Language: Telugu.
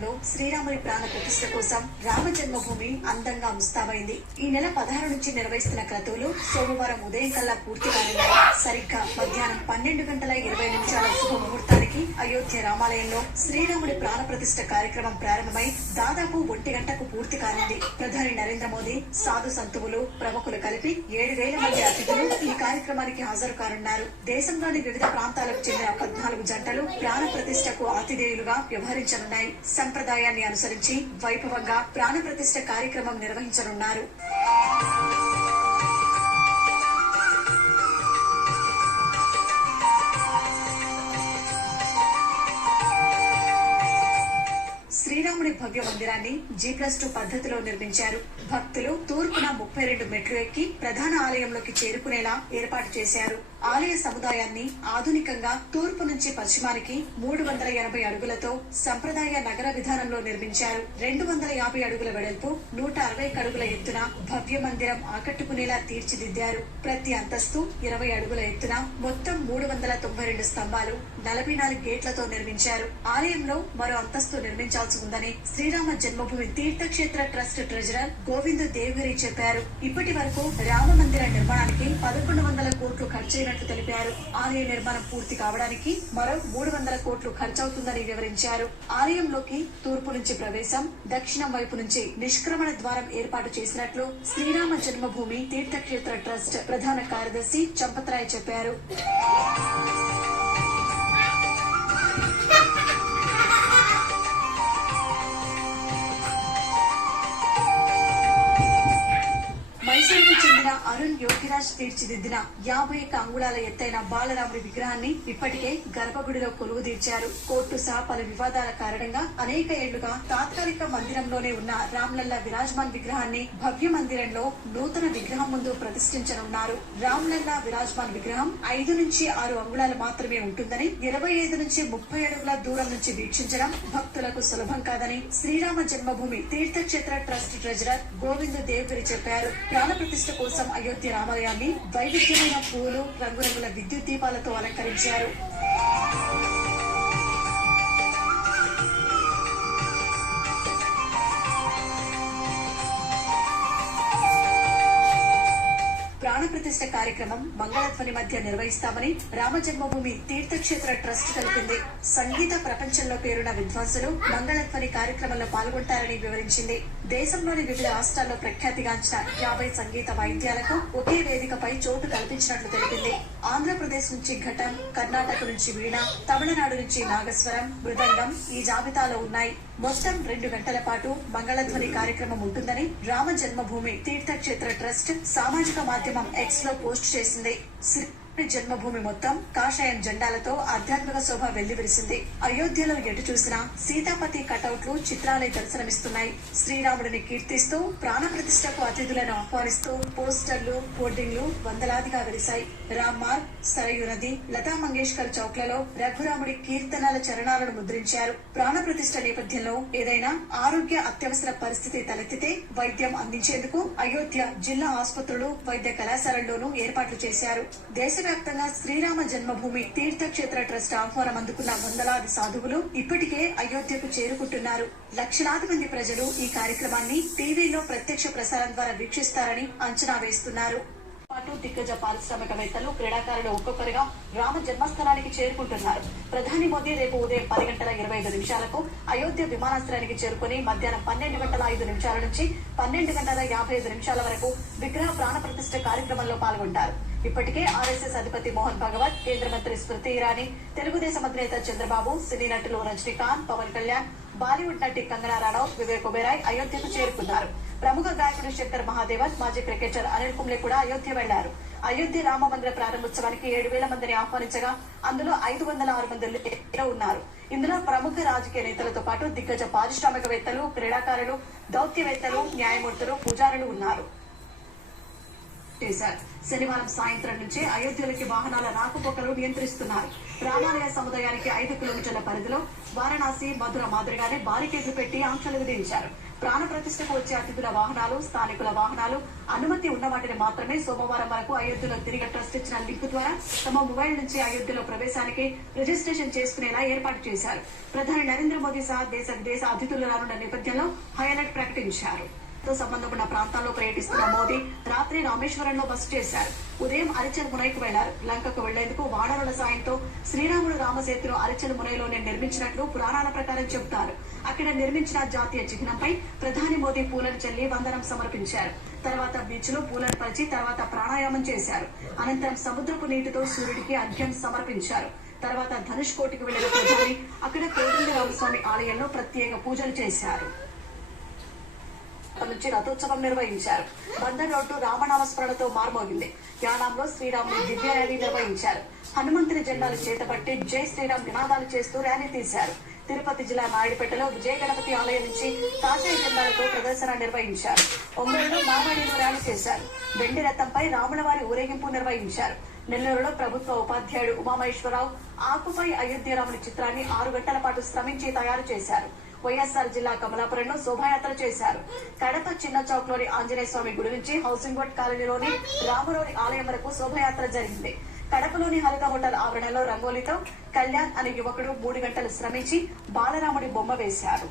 రామాలయంలో శ్రీరాముని ప్రాణ ప్రతిష్ఠ కోసం రామ జన్మభూమి అందంగా ముస్తాబైంది. ఈ నెల పదహారు నుంచి నిర్వహిస్తున్న క్రతువులు సోమవారం ఉదయం కల్లా పూర్తి కానున్నాయి. సరిగ్గా మధ్యాహ్నం పన్నెండు గంటల ఇరవై నిమిషాల శుభ ముహూర్తానికి అయోధ్య రామాలయంలో శ్రీరాముని ప్రాణ ప్రతిష్ఠ కార్యక్రమం ప్రారంభమై దాదాపు ఒంటి గంటకు పూర్తి కానుంది. ప్రధాని నరేంద్ర మోదీ సాధు సంతువులు ప్రముఖులు కలిపి ఏడు వేల మంది అతిథులు ఈ కార్యక్రమానికి హాజరు కానున్నారు. దేశంలోని వివిధ ప్రాంతాలకు చెందిన పద్నాలుగు జంటలు ప్రాణ ప్రతిష్టకు ఆతిథేయులుగా వ్యవహరించనున్నాయి. సంప్రదాయాన్ని అనుసరించి వైభవంగా ప్రాణ ప్రతిష్ట కార్యక్రమం నిర్వహించనున్నారు. శ్రీరాముడి భవ్య మందిరాన్ని జీ ప్లస్ టూ పద్ధతిలో నిర్మించారు. భక్తులు తూర్పున ముప్పై రెండు మెట్లు ఎక్కి ప్రధాన ఆలయంలోకి చేరుకునేలా ఏర్పాటు చేశారు. ఆలయ సముదాయాన్ని ఆధునికంగా తూర్పు నుంచి పశ్చిమానికి మూడు వందల ఎనభై అడుగులతో సంప్రదాయ నగర విధానంలో నిర్మించారు. రెండు వందల యాభై అడుగుల వెడల్పు నూట అరవై అడుగుల ఎత్తున భవ్య మందిరం ఆకట్టుకునేలా తీర్చిదిద్దారు. ప్రతి అంతస్తు ఇరవై అడుగుల ఎత్తున మొత్తం మూడు వందల తొంభై రెండు స్తంభాలు నలభై నాలుగు గేట్లతో నిర్మించారు. ఆలయంలో మరో అంతస్తు నిర్మించాల్సి ఉందని శ్రీరామ జన్మభూమి తీర్థక్షేత్ర ట్రస్ట్ ట్రెజరర్ గోవింద్ దేవగిరి చెప్పారు. ఇప్పటి వరకు రామ మందిర నిర్మాణానికి పదకొండు వందల కోట్లు ఖర్చయినట్లు తెలిపారు. ఆలయ నిర్మాణం పూర్తి కావడానికి మరో మూడు వందల కోట్లు ఖర్చవుతుందని వివరించారు. ఆలయంలోకి తూర్పు నుంచి ప్రవేశం దక్షిణం వైపు నుంచి నిష్క్రమణ ద్వారం ఏర్పాటు చేసినట్లు శ్రీరామ జన్మభూమి తీర్థక్షేత్ర ట్రస్ట్ ప్రధాన కార్యదర్శి చంపత్రాయ్ చెప్పారు. తీర్చిదిద్దిన యాభై ఒక్క అంగుళాల ఎత్తైన బాలరాముడి విగ్రహాన్ని ఇప్పటికే గర్భగుడిలో కొలువు తీర్చారు కోర్టు సహా పలు వివాదాల కారణంగా అనేక ఏళ్ళుగా తాత్కాలిక మందిరంలోనే ఉన్న రామ్లల్లా విరాజ్మాన్ విగ్రహాన్ని భవ్య మందిరంలో నూతన విగ్రహం ముందు ప్రతిష్ఠించనున్నారు. రామ్లల్లా విరాజ్మాన్ విగ్రహం ఐదు నుంచి ఆరు అంగుళాలు మాత్రమే ఉంటుందని ఇరవై ఐదు నుంచి ముప్పై అడుగుల దూరం నుంచి వీక్షించడం భక్తులకు సులభం కాదని శ్రీరామ జన్మభూమి తీర్థక్షేత్ర ట్రస్ట్ ట్రెజరర్ గోవింద్ దేవగిరి చెప్పారు. ప్రాణ ప్రతిష్ఠ కోసం అయోధ్య రామాలయాన్ని వైవిధ్యమైన పూలు రంగురంగుల విద్యుత్ దీపాలతో అలంకరించారు. ప్రాణ కార్యక్రమం మంగళధ్వని మధ్య నిర్వహిస్తామని రామ జన్మభూమి తీర్థక్షేత్ర ట్రస్ట్ తెలిపింది. సంగీత ప్రపంచంలో పేరున్న విద్వాంసులు మంగళధ్వని కార్యక్రమంలో పాల్గొంటారని వివరించింది. దేశంలోని వివిధ రాష్ట్రాల్లో ప్రఖ్యాతిగాంచిన యాభై సంగీత వాయిద్యాలకు ఒకే వేదికపై చోటు కల్పించినట్లు తెలిపింది. ఆంధ్రప్రదేశ్ నుంచి ఘటం కర్ణాటక నుంచి వీణ తమిళనాడు నుంచి నాగస్వరం మృదంగం ఈ జాబితాలో ఉన్నాయి. మొత్తం రెండు గంటల పాటు మంగళధ్వని కార్యక్రమం ఉంటుందని రామ జన్మభూమి తీర్థక్షేత్ర ట్రస్ట్ సామాజిక మాధ్యమం ఎక్స్లో పోస్ట్ చేసింది శ్రీ జన్మభూమి మొత్తం కాషాయం జెండాలతో ఆధ్యాత్మిక శోభ వెల్లివిరిసింది. అయోధ్యలో ఎటు చూసినా సీతాపతి కటౌట్లు చిత్రాలే దర్శనమిస్తున్నాయి. శ్రీరాముడిని కీర్తిస్తూ ప్రాణప్రతిష్టకు అతిథులను ఆహ్వానిస్తూ పోస్టర్లు హోర్డింగ్లు వందలాదిగా వెలిశాయి. రామ్మార్ సరయు నది లతా మంగేష్కర్ చౌక్లలో రఘురాముడి కీర్తనల చరణాలను ముద్రించారు. ప్రాణప్రతిష్ఠ నేపథ్యంలో ఏదైనా ఆరోగ్య అత్యవసర పరిస్థితి తలెత్తితే వైద్యం అందించేందుకు అయోధ్య జిల్లా ఆసుపత్రులు వైద్య కళాశాలల్లోనూ ఏర్పాట్లు చేశారు. దేశ దేశవ్యాప్తంగా శ్రీరామ జన్మభూమి తీర్థక్షేత్ర ట్రస్ట్ ఆహ్వానం అందుకున్న వందలాది సాధువులు ఇప్పటికే అయోధ్యకు చేరుకుంటున్నారు. లక్షలాది మంది ప్రజలు ఈ కార్యక్రమాన్ని టీవీలో ప్రత్యక్ష ప్రసారం ద్వారా వీక్షిస్తారని అంచనా వేస్తున్నారు. పాటు దిగ్గజ పారిశ్రామికవేత్తలు క్రీడాకారులు ఒక్కొక్కరిగా రామ జన్మస్థలానికి చేరుకుంటున్నారు. ప్రధాని మోదీ రేపు ఉదయం పది గంటల ఇరవై ఐదు నిమిషాలకు అయోధ్య విమానాశ్రయానికి చేరుకుని మధ్యాహ్నం పన్నెండు గంటల ఐదు నిమిషాల నుంచి పన్నెండు గంటల యాభై ఐదు నిమిషాల వరకు విగ్రహ ప్రాణ ప్రతిష్ఠ కార్యక్రమంలో పాల్గొంటారు. ఇప్పటికే ఆర్ఎస్ఎస్ అధిపతి మోహన్ భగవత్ కేంద్ర మంత్రి స్మృతి ఇరానీ తెలుగుదేశం అధినేత చంద్రబాబు సినీ నటులు రజనీకాంత్ పవన్ కళ్యాణ్ బాలీవుడ్ నటి కంగనా రనౌత్ వివేక్ ఒబెరాయ్ అయోధ్యకు చేరుకున్నారు. ప్రముఖ గాయకుడు శంకర్ మహాదేవన్ మాజీ క్రికెటర్ అనిల్ కుంబ్లే కూడా అయోధ్య వెళ్ళారు. అయోధ్య రామ మందిర ప్రారంభోత్సవానికి ఏడు వేల మందిని ఆహ్వానించగా అందులో ఐదు వందల ఆరు మంది ఉన్నారు. ఇందులో ప్రముఖ రాజకీయ నేతలతో పాటు దిగ్గజ పారిశ్రామికవేత్తలు క్రీడాకారులు దౌత్యవేత్తలు న్యాయమూర్తులు పూజారులు ఉన్నారు. చేశారు శనివారం సాయంత్రం నుంచే అయోధ్యలోకి వాహనాల రాకపోకలు నియంత్రిస్తున్నారు. రామాలయ సముదాయానికి ఐదు కిలోమీటర్ల పరిధిలో వారణాసి మధుర మాదిరిగానే బారికేడ్లు పెట్టి ఆంక్షలు విధించారు. ప్రాణ ప్రతిష్టకు వచ్చే అతిథుల వాహనాలు స్థానికుల వాహనాలు అనుమతి ఉన్న వాటిని మాత్రమే సోమవారం వరకు అయోధ్యలో తిరిగి ట్రస్ట్ ఇచ్చిన లింక్ ద్వారా తమ మొబైల్ నుంచి అయోధ్యలో ప్రవేశానికి రిజిస్ట్రేషన్ చేసుకునేలా ఏర్పాటు చేశారు. ప్రధాని నరేంద్ర మోదీ సహా దేశ విదేశ అతిథులు రానున్న నేపథ్యంలో హైలైట్ ప్రకటించారు. తో సంబంధం ఉన్న ప్రాంతాల్లో పర్యటిస్తున్న మోదీ రాత్రి రామేశ్వరంలో బస చేశారు. ఉదయం అరిచల్ మునైకు వెళ్ళారు. లంకకు వెళ్ళేందుకు వానరుల సాయంతో శ్రీరాముడు రామసేతును అరిచల్ మునైలోనే నిర్మించినట్లు పురాణాల ప్రకారం చెబుతారు. అక్కడ నిర్మించిన జాతీయ చిహ్నంపై ప్రధాని మోదీ పూలను చల్లి వందనం సమర్పించారు. తర్వాత బీచ్లో పూలను పరిచి తర్వాత ప్రాణాయామం చేశారు. అనంతరం సముద్రపు నీటితో సూర్యుడికి అర్ఘ్యం సమర్పించారు. తర్వాత ధనుష్ కోటికి వెళ్ళిన ప్రధాని అక్కడ కోదండరామస్వామి ఆలయంలో ప్రత్యేక పూజలు చేశారు. నుంచి రథోత్సవం నిర్వహించారు. బందర్ రోడ్డు రామనామస్మరణతో మార్మోగింది. యానాంలో శ్రీరాముని దివ్య ర్యాలీ నిర్వహించారు. హనుమంతుని జెండాలు చేతపట్టి జై శ్రీరామ్ నినాదాలు చేస్తూ ర్యాలీ తీశారు. తిరుపతి జిల్లా నాయుడుపేటలో విజయ గణపతి ఆలయం నుంచి తాజా జెండాలతో ప్రదర్శన నిర్వహించారు. ఒంగోలులో మామిడిలో ర్యాలీ చేశారు. వెండి రథంపై రాములవారి ఊరేగింపు నిర్వహించారు. నెల్లూరులో ప్రభుత్వ ఉపాధ్యాయుడు ఉమామహేశ్వరరావు ఆకుపై అయోధ్యరాముని చిత్రాన్ని ఆరు గంటల పాటు శ్రమించి తయారు చేశారు. వైఎస్ఆర్ జిల్లా కమలాపురంలో శోభాయాత్ర చేశారు. కడప చిన్న చౌక్లోని ఆంజనేయ స్వామి గుడి నుంచి హౌసింగ్ బోర్డ్ కాలనీలోని రాములోని ఆలయం వరకు శోభాయాత్ర జరిగింది. కడపలోని హరిత హోటల్ ఆవరణలో రంగోలీతో కళ్యాణ్ అనే యువకుడు మూడు గంటలు శ్రమించి బాలరాముడి బొమ్మ వేశారు.